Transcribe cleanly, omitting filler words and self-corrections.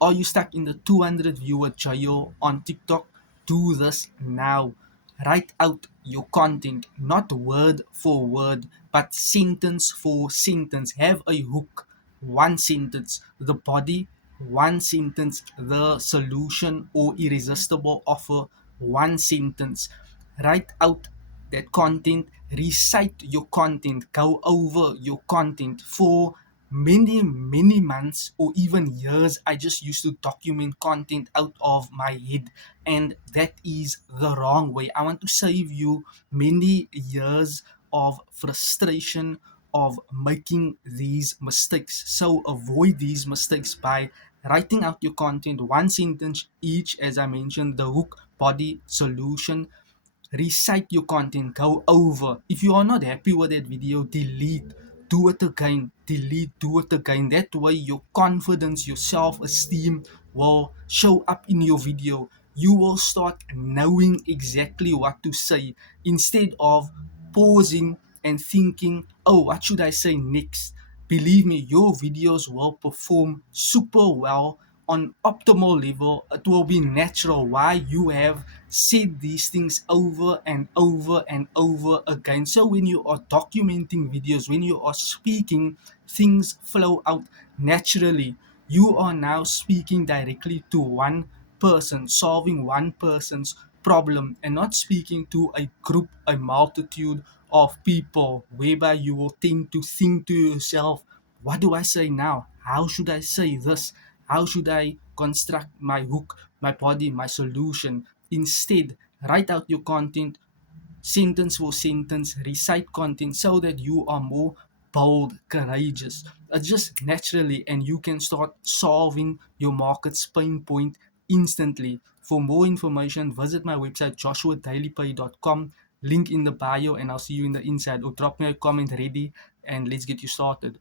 Are you stuck in the 200 viewer jail on TikTok? Do this now. Write out your content, not word for word, but sentence for sentence. Have a hook, one sentence. The body, one sentence. The solution or irresistible offer, one sentence. Write out that content, recite your content, go over your content for many months or even years. I just used to document content out of my head, and that is the wrong way. I want to save you many years of frustration of making these mistakes. So avoid these mistakes by writing out your content, one sentence each, as I mentioned, the hook, body, solution. Recite your content, go over. If you are not happy with that video, delete, do it again, delete, do it again. That way your confidence, your self-esteem will show up in your video. You will start knowing exactly what to say instead of pausing and thinking, oh, what should I say next? Believe me, your videos will perform super well on optimal level. It will be natural. Why? You have said these things over and over and over again. So when you are documenting videos, when you are speaking, things flow out naturally. You are now speaking directly to one person, solving one person's problem, and not speaking to a group, a multitude of people, whereby you will tend to think to yourself, what do I say now? How should I say this? How should I construct my hook, my body, my solution? Instead, write out your content, sentence for sentence, recite content so that you are more bold, courageous, just naturally, and you can start solving your market's pain point instantly. For more information, visit my website joshuadailypay.com, link in the bio, and I'll see you in the inside. Or drop me a comment ready and let's get you started.